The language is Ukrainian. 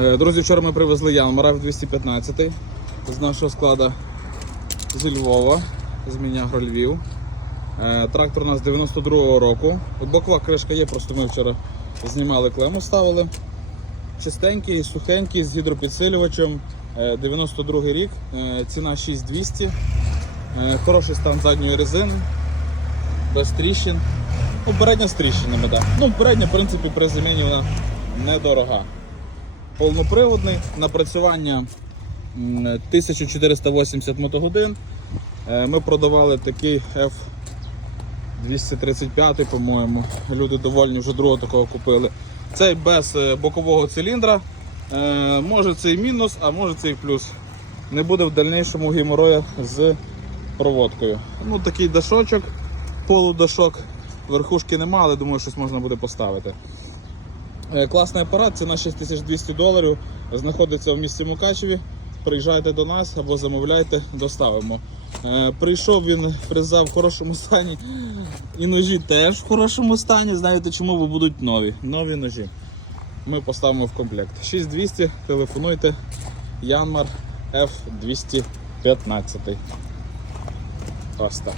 Е, Друзі, вчора ми привезли Янмара в 215 з нашого складу зі Львова, з Мінягро Львів. Е, Трактор у нас 92-го року. От Бокова кришка є, просто ми вчора знімали клему, ставили. Чистенький, сухенький, з гідропідсилювачем. Е, 92 рік, е, ціна 6200. Е, Хороший стан задньої резини, без тріщин. Ну, передня з тріщинами, так. Ну, передня, в принципі, при заміні вона недорога. Повноприводний, напрацювання 1480 мотогодин. Е, Ми продавали такий F235, по-моєму. Люди довольні вже другого такого купили. Цей без е, бокового циліндра. Е, Може це і мінус, а може це і плюс. Не буде в дальнішому геморроя з проводкою. Ну, такий дашочок, полудашок. Верхушки нема, але думаю, щось можна буде поставити. Е, Класний апарат, ціна 6200 доларів. Знаходиться в місті Мукачеві. Приїжджайте до нас або замовляйте, доставимо. Е, Прийшов він фреза в хорошому стані. І ножі теж в хорошому стані. Знаєте чому? Бо будуть нові. Нові ножі. Ми поставимо в комплект. 6200, телефонуйте. Янмар F215. Ось так.